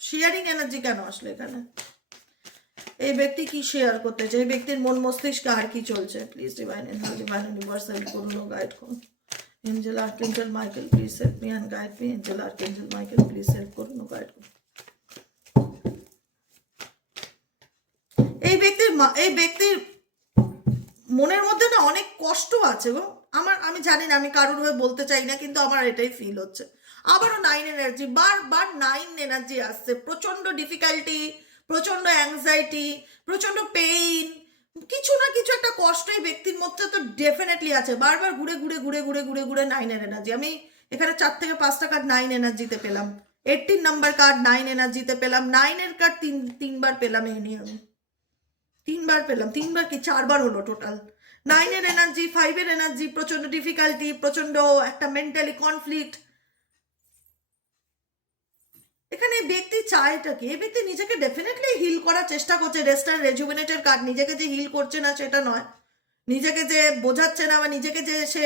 শেয়ারিং এনার্জি কেন আসলে এখানে? এই ব্যক্তি কি শেয়ার করতে চায়, এই ব্যক্তির মন মস্তিষ্কে আর কি চলছে? Please divine angel, divine universal করুন ও গাইড করুন। Angel archangel Michael please help me and guide me. Angel archangel Michael please help করুন ও গাইড করুন। এই ব্যক্তির মনের মধ্যে না অনেক কষ্ট আছে গো। আমি জানি না, আমি কারোর হয়ে বলতে চাই না, কিন্তু আমার এটাই ফিল হচ্ছে। আবারও 9 এনার্জি, বারবার 9 এনার্জি আসছে, প্রচন্ড ডিফিকাল্টি, প্রচন্ড অ্যাংজাইটি, প্রচন্ড পেইন, কিছু না কিছু একটা কষ্ট এই ব্যক্তির মধ্যে তো ডেফিনেটলি আছে। বারবার ঘুরে ঘুরে ঘুরে ঘুরে ঘুরে ঘুরে 9 এনার্জি। আমি এখানে 4 থেকে 5টা কার্ড 9 এনার্জিতে পেলাম, 18 নাম্বার কার্ড 9 এনার্জিতে পেলাম, 9 কার্ড তিনবার পেলাম, এই নিয়ে আমি 3বার পেলাম, 3বার কি 4বার হলো টোটাল। 9 এনার্জি, 5 এনার্জি, প্রচন্ড ডিফিকাল্টি, প্রচন্ড একটা মেন্টালি কনফ্লিক্ট। এখানে ব্যক্তি চায়টা কি? এই ব্যক্তি নিজেকে ডেফিনেটলি হিল করার চেষ্টা করছে, রেস্ট আর রেজুভেনেটের কার্ড। নিজেকে যে হিল করছে না সেটা নয়, নিজেকে যে বোঝাচ্ছে না, বা নিজেকে যে সে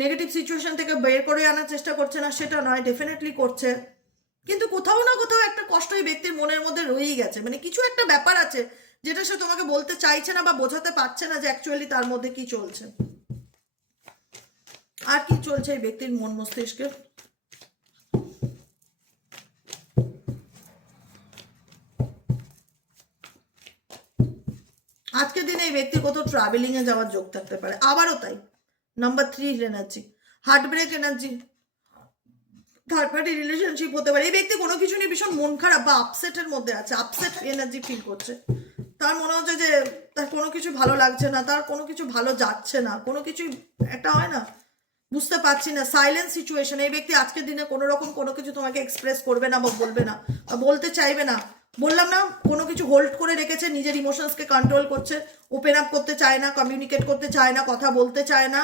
নেগেটিভ সিচুয়েশন থেকে বের করে আনার চেষ্টা করছে না সেটা নয়, ডেফিনেটলি করছে। কিন্তু কোথাও না কোথাও একটা কষ্ট এই ব্যক্তির মনের মধ্যে রয়েই গেছে, মানে কিছু একটা ব্যাপার আছে যেটা সে তোমাকে বলতে চাইছে না বা বোঝাতে পারছে না যে অ্যাকচুয়ালি তার মধ্যে কি চলছে। আর কি চলছে এই ব্যক্তির মন মস্তিষ্কে? আজকের দিনে এই ব্যক্তির কোথাও ট্রাভেলিংয়ে যাওয়ার যোগ থাকতে পারে, আবারও তাই। Number 3 energy, heartbreak energy, third party relationship হতে পারে। এই ব্যক্তি কোনো কিছু নিয়ে ভীষণ মন খারাপ বা আপসেটের মধ্যে আছে, আপসেট এনার্জি ফিল করছে। তার মনে হচ্ছে যে তার কোনো কিছু ভালো লাগছে না, তার কোনো কিছু ভালো যাচ্ছে না, কোনো কিছুই একটা হয় না, বুঝতে পারছি না, সাইলেন্ট সিচুয়েশন। এই ব্যক্তি আজকের দিনে কোনো রকম কোনো কিছু তোমাকে এক্সপ্রেস করবে না বা বলবে না বা বলতে চাইবে না। বললাম না, কোনো কিছু হোল্ড করে রেখেছে, নিজের ইমোশনসকে কন্ট্রোল করছে, ওপেন আপ করতে চায় না, কমিউনিকেট করতে চায় না, কথা বলতে চায় না,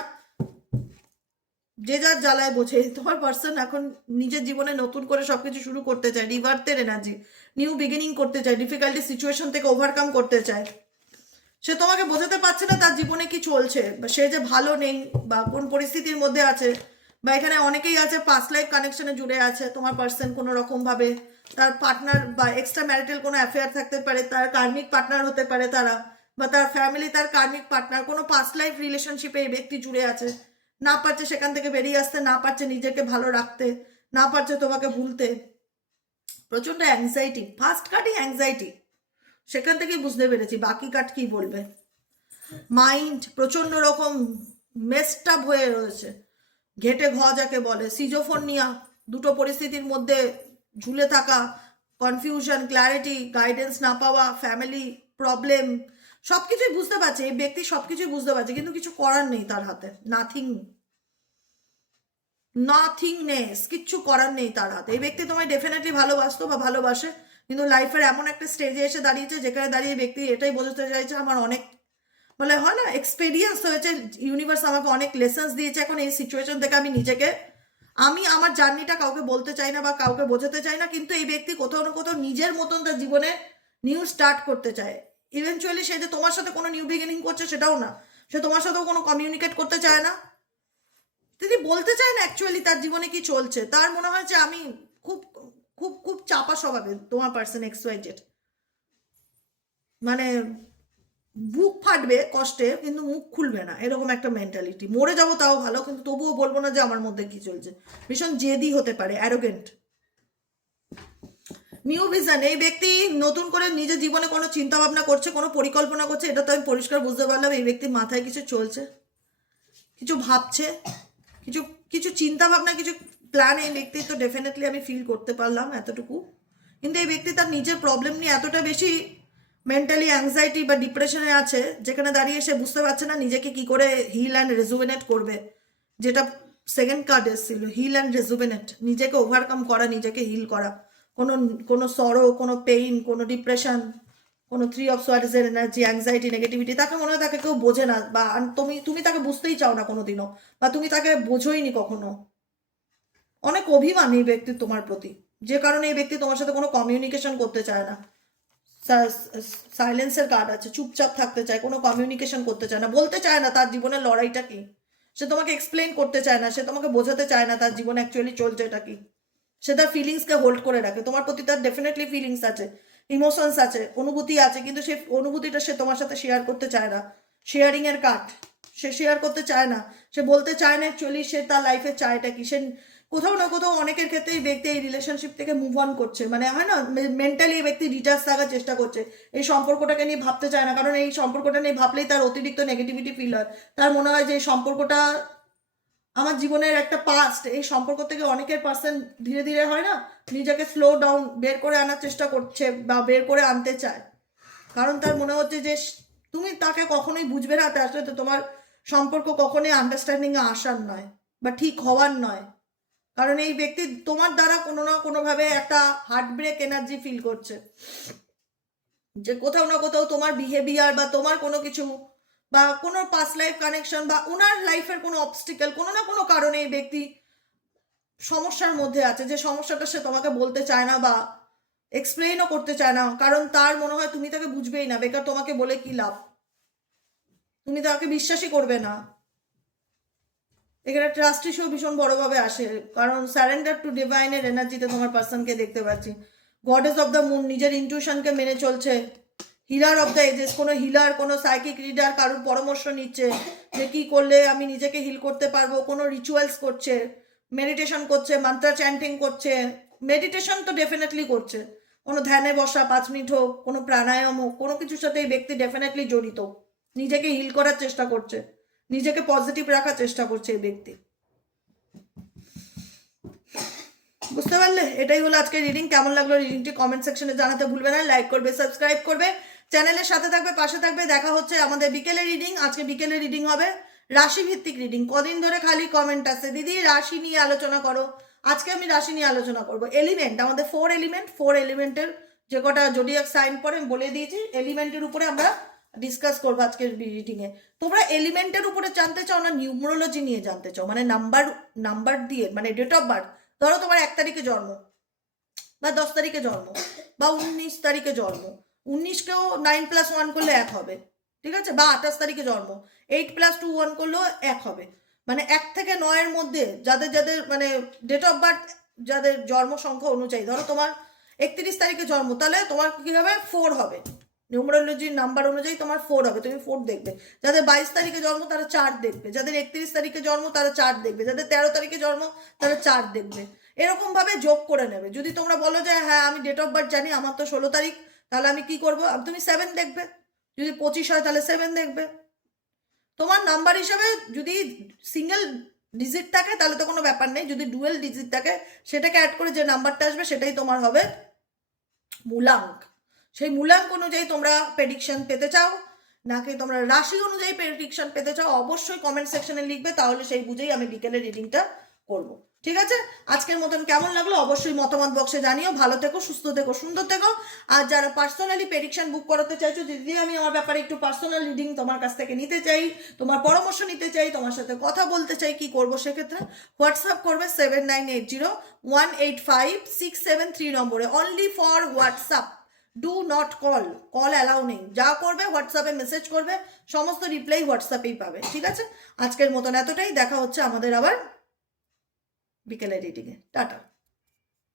যে যার জ্বালায় বোঝে। তোমার পার্সন এখন নিজের জীবনে নতুন করে সবকিছু শুরু করতে চায়, রিভার্থের এনার্জি, নিউ বিগিনিং করতে চায়, ডিফিকাল্টি সিচুয়েশন থেকে ওভারকাম করতে চায়। সে তোমাকে বোঝাতে পারছে না তার জীবনে কি চলছে, বা সে যে ভালো নেই বা কোন পরিস্থিতির মধ্যে আছে, বা এখানে অনেকেই আছে পাস্ট লাইফ কানেকশনে জুড়ে আছে তোমার পার্সন কোনো রকম ভাবে। তার পার্টনার বা এক্সট্রা ম্যারিটাল কোনো অ্যাফেয়ার থাকতে পারে, তার কার্মিক পার্টনার হতে পারে তারা, বা তার ফ্যামিলি তার কার্মিক পার্টনার, কোনো পাস্ট লাইফ রিলেশনশিপে এই ব্যক্তি জুড়ে আছে, না পারছে সেখান থেকে বেরিয়ে আসতে, না পারছে নিজেকে ভালো রাখতে, না পারছে তোমাকে ভুলতে। প্রচন্ড অ্যাংজাইটি, ফার্স্ট কার্ডই অ্যাংজাইটি, সেখান থেকেই বুঝতে পেরেছি। বাকি কার্ড কি বলবে? মাইন্ড প্রচন্ড রকম মেসড আপ হয়ে রয়েছে, ঘেটে ঘ যাকে বলে, সিজোফোনিয়া, দুটো পরিস্থিতির মধ্যে ঝুলে থাকা, কনফিউশন, ক্ল্যারিটি, গাইডেন্স না পাওয়া, ফ্যামিলি প্রবলেম, সব কিছুই বুঝতে পারছে এই ব্যক্তি, সব কিছুই বুঝতে পারছে, কিন্তু কিছু করার নেই তার হাতে। নাথিং, নাথিংনেস, কিচ্ছু করার নেই তার হাতে। এই ব্যক্তি তোমায় ডেফিনেটলি ভালোবাসতো বা ভালোবাসে, কিন্তু লাইফের এমন একটা স্টেজে এসে দাঁড়িয়েছে যেখানে দাঁড়িয়ে ব্যক্তি এটাই বোঝাতে চাইছে আমার অনেক, বলে হয় না, এক্সপেরিয়েন্স হয়েছে, ইউনিভার্স আমাকে অনেক লেসন্স দিয়েছে, এখন এই সিচুয়েশন থেকে আমি নিজেকে, আমি আমার জার্নিটা কাউকে বলতে চাই না বা কাউকে বোঝাতে চাই না, কিন্তু এই ব্যক্তি কোথাও না কোথাও নিজের মতন তার জীবনে নিউ স্টার্ট করতে চায়। ইভেনচুয়ালি সে যে তোমার সাথে কোনো নিউ বিগিনিং করছে সেটাও না, সে তোমার সাথেও কোনো কমিউনিকেট করতে চায় না, তিনি বলতে চায় না অ্যাকচুয়ালি তার জীবনে কি চলছে। তার মনে হয় যে আমি খুব খুব খুব চাপা স্বভাবের তোমার পার্সন এক্স ওয়াই জেড, মানে বুক ফাটবে কষ্টে কিন্তু মুখ খুলবে না, এরকম একটা মেন্টালিটি। মরে যাবো তাও ভালো, কিন্তু তবুও বলবো না যে আমার মধ্যে কি চলছে। ভীষণ জেদি হতে পারে, অ্যারোগেন্ট। নিউ ভিশন, এই ব্যক্তি নতুন করে নিজের জীবনে কোনো চিন্তা ভাবনা করছে, কোনো পরিকল্পনা করছে, এটা তো আমি পরিষ্কার বুঝতে পারলাম। এই ব্যক্তির মাথায় কিছু চলছে, কিছু ভাবছে, কিছু কিছু চিন্তা ভাবনা, কিছু প্ল্যান এই ব্যক্তি তো ডেফিনেটলি আমি ফিল করতে পারলাম এতটুকু। কিন্তু এই ব্যক্তি তার নিজের প্রবলেম নিয়ে এতটা বেশি মেন্টালি অ্যাংজাইটি বা ডিপ্রেশনে আছে, যেখানে দাঁড়িয়ে সে বুঝতে পারছে না নিজেকে কি করে হিল অ্যান্ড রেজুভেনেট করবে। যেটা সেকেন্ড কার্ড এসেছিল, হিল অ্যান্ড রেজুভেনেট, নিজেকে ওভারকাম করা, নিজেকে হিল করা। কোনো কোনো সরো, কোনো পেইন, কোনো ডিপ্রেশন, কোনো 3 অফ সোয়ার্ডসের এনার্জি, অ্যাংজাইটি, নেগেটিভিটি, তাকে মনে হয় তাকে কেউ বোঝে না, বা তুমি তুমি তাকে বুঝতেই চাও না কোনোদিনও, বা তুমি তাকে বোঝোইনি কখনো। অনেক অভিমান এই ব্যক্তির তোমার প্রতি, যে কারণে এই ব্যক্তি তোমার সাথে কোনো কমিউনিকেশন করতে চায় না। সাইলেন্সের কার্ড আছে, চুপচাপ থাকতে চায়, কোনো কমিউনিকেশন করতে চায় না, বলতে চায় না তার জীবনের লড়াইটা কি। সে তোমাকে এক্সপ্লেন করতে চায় না, সে তোমাকে বোঝাতে চায় না তার জীবনে অ্যাকচুয়ালি চলছে এটা কি। সে তার ফিলিংসকে হোল্ড করে রাখে, তোমার প্রতি তার ডেফিনেটলি ফিলিংস আছে, ইমোশনস আছে, অনুভূতি আছে, কিন্তু সেই অনুভূতিটা সে তোমার সাথে শেয়ার করতে চায় না। শেয়ারিং এর কার্ড, সে শেয়ার করতে চায় না, সে বলতে চায় না অ্যাকচুয়ালি সে তার লাইফে চায়টা কি। সে কোথাও না কোথাও অনেকের ক্ষেত্রে এই ব্যক্তি এই রিলেশনশিপ থেকে মুভ অন করছে, মানে হয় না, মেন্টালি এই ব্যক্তি ডিটাচ থাকার চেষ্টা করছে, এই সম্পর্কটাকে নিয়ে ভাবতে চায় না, কারণ এই সম্পর্কটা নিয়ে ভাবলেই তার অতিরিক্ত নেগেটিভিটি ফিল হয়। তার মনে হয় যে এই সম্পর্কটা আমার জীবনের একটা পাস্ট, এই সম্পর্ক থেকে অনেকের পার্সন ধীরে ধীরে হয় না, নিজেকে স্লো ডাউন বের করে আনার চেষ্টা করছে বা বের করে আনতে চায়। কারণ তার মনে হচ্ছে যে তুমি তাকে কখনোই বুঝবে না, তার সাথে তোমার সম্পর্ক কখনোই আন্ডারস্ট্যান্ডিংয়ে আসার নয় বা ঠিক হওয়ার নয়। কারণ এই ব্যক্তি তোমার দ্বারা কোনো না কোনোভাবে একটা হার্ট ব্রেক এনার্জি ফিল করছে, যে কোথাও না কোথাও তোমার বিহেভিয়ার বা তোমার কোনো কিছু বা কোনো পাস্ট লাইফ কানেকশন বা ওনার লাইফের কোনো অবস্টিকেল, কোনো না কোনো কারণে এই ব্যক্তি সমস্যার মধ্যে আছে, যে সমস্যাটা সে তোমাকে বলতে চায় না বা এক্সপ্লেইনও করতে চায় না, কারণ তার মনে হয় তুমি তাকে বুঝবেই না, বেকার তোমাকে বলে কি লাভ, তুমি তাকে বিশ্বাসই করবে না। এখানে ট্রাস্ট ইস্যু ভীষণ বড়ভাবে আসে, কারণ সারেন্ডার টু ডিভাইনের এনার্জিতে তোমার পার্সনকে দেখতে পাচ্ছি। গডেস অফ দ্য মুন নিজের ইনটিউশনকে মেনে চলছে। হিলার অফ দ্য এজেস, কোনো হিলার, কোনো সাইকিক রিডার কারোর পরামর্শ নিচ্ছে যে কী করলে আমি নিজেকে হিল করতে পারবো। কোনো রিচুয়ালস করছে, মেডিটেশন করছে, মান্ত্র চ্যান্টিং করছে। মেডিটেশন তো ডেফিনেটলি করছে, কোনো ধ্যানে বসা 5 মিনিট হোক, কোনো প্রাণায়াম হোক, কোনো কিছুর সাথে এই ব্যক্তি ডেফিনেটলি জড়িত। নিজেকে হিল করার চেষ্টা করছে, নিজেকে পজিটিভ রাখার চেষ্টা করছে এই ব্যক্তি। বুঝতে পারলে? এটাই হলো আজকে রিডিং। কেমন লাগলো রিডিংটি কমেন্ট সেকশনে জানাতে ভুলবে না। লাইক করবে, সাবস্ক্রাইব করবে, চ্যানেলের সাথে থাকবে, পাশে থাকবে। দেখা হচ্ছে আমাদের বিকেলে রিডিং। আজকে বিকেলে রিডিং হবে রাশি ভিত্তিক রিডিং। কদিন ধরে খালি কমেন্ট আসছে, দিদি রাশি নিয়ে আলোচনা করো। আজকে আমি রাশি নিয়ে আলোচনা করব। এলিমেন্ট, আমাদের 4 এলিমেন্টের যে কটা জোডিয়াক সাইন পড়ে আমি বলে দিয়েছি, এলিমেন্টের উপরে আমরা ডিসকাস করবো আজকের রিডিংয়ে। তোমরা এলিমেন্টের উপরে জানতে চাও না নিউমারোলজি নিয়ে জানতে চাও, মানে নাম্বার দিয়ে, মানে ডেট অফ বার্থ। ধরো তোমার 1 তারিখে জন্ম, বা 10 তারিখে জন্ম, বা 19 তারিখে জন্ম। 19কেও 9+1 করলে 1 হবে, ঠিক আছে? বা 28 তারিখে জন্ম, 8+2 করলেও 1 হবে। মানে 1 থেকে 9-এর মধ্যে যাদের যাদের মানে ডেট অফ বার্থ, যাদের জন্ম সংখ্যা অনুযায়ী, ধরো তোমার 31 তারিখে জন্ম, তাহলে তোমার কী হবে? 4 হবে। নিউমারোলজির নাম্বার অনুযায়ী তোমার 4 হবে, তুমি 4 দেখবে। যাদের 22 তারিখে জন্ম তারা 4 দেখবে, যাদের 31 তারিখে জন্ম তারা 4 দেখবে, যাদের 13 তারিখে জন্ম তারা 4 দেখবে। এরকমভাবে যোগ করে নেবে। যদি তোমরা বলো যে হ্যাঁ আমি ডেট অফ বার্থ জানি, আমার তো 16 তারিখ, তাহলে আমি কি করবো? তুমি 7 দেখবে। যদি 25 হয় তাহলে 7 দেখবে। তোমার নাম্বার হিসাবে যদি সিঙ্গেল ডিজিট থাকে তাহলে তো কোনো ব্যাপার নেই, যদি ডুয়েল ডিজিট থাকে সেটাকে অ্যাড করে যে নাম্বারটা আসবে সেটাই তোমার হবে মূলাঙ্ক। সেই মূলাঙ্ক অনুযায়ী তোমরা প্রেডিকশন পেতে চাও নাকি তোমরা রাশি অনুযায়ী প্রেডিকশন পেতে চাও, অবশ্যই কমেন্ট সেকশনে লিখবে, তাহলে সেই বুঝেই আমি বিকেলের রিডিংটা করব। ঠিক আছে? আজকের মতন কেমন লাগলো অবশ্যই মতামত বক্সে জানিও। ভালো থেকো, সুস্থ থেকো, সুন্দর থেকো। আর যারা পার্সোনালি প্রেডিকশন বুক করাতে চাইছো, দিদি আমি আমার ব্যাপারে একটু পার্সোনাল রিডিং তোমার কাছ থেকে নিতে চাই, তোমার পরামর্শ নিতে চাই, তোমার সাথে কথা বলতে চাই, কি করবো সেক্ষেত্রে হোয়াটসঅ্যাপ করবে 7980185673 নম্বরে, only for WhatsApp. Do not call, call allow নেই। যা করবে হোয়াটসঅ্যাপে মেসেজ করবে, সমস্ত রিপ্লাই হোয়াটসঅ্যাপেই পাবে। ঠিক আছে? আজকের মতন এতটাই। দেখা হচ্ছে আমাদের আবার বিকেলের রিডিংয়ে। টাটা।